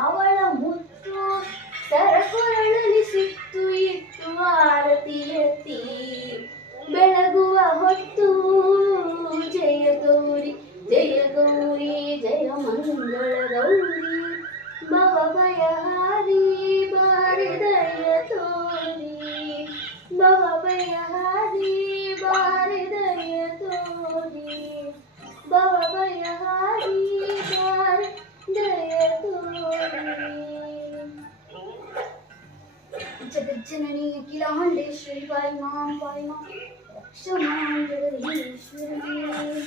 ಅವಳ ಮುತ್ತು ಸರಕೊರಳಲಿ ಸಿತ್ತು ಇತ್ತು ಆರತಿ ಎತ್ತಿ ಬೆಳಗುವ ಹೊತ್ತು ಜಯ ಗೌರಿ ಜಯ ಗೌರಿ ಜಯ ಮಂಗಳ ಗೌರಿ ಭವಭಯಹಾರಿ ಬಾರಿ ದಯ ತೋರಿ ಭವಭಯಹಾರಿ ಬಾರಿ ದಯ ತೋರಿ ಭವಭಯಹಾರಿ ಬಾರಿ ದಯ ತೋರಿ ಜಗಜ್ಜನನಿ ಅಖಿಲಾಂಡೇಶ್ವರಿ ಪಾಯಿ ಮಾಂ ರಕ್ಷ ಮಾಂ ಜಗದೀಶ್ವರಿ.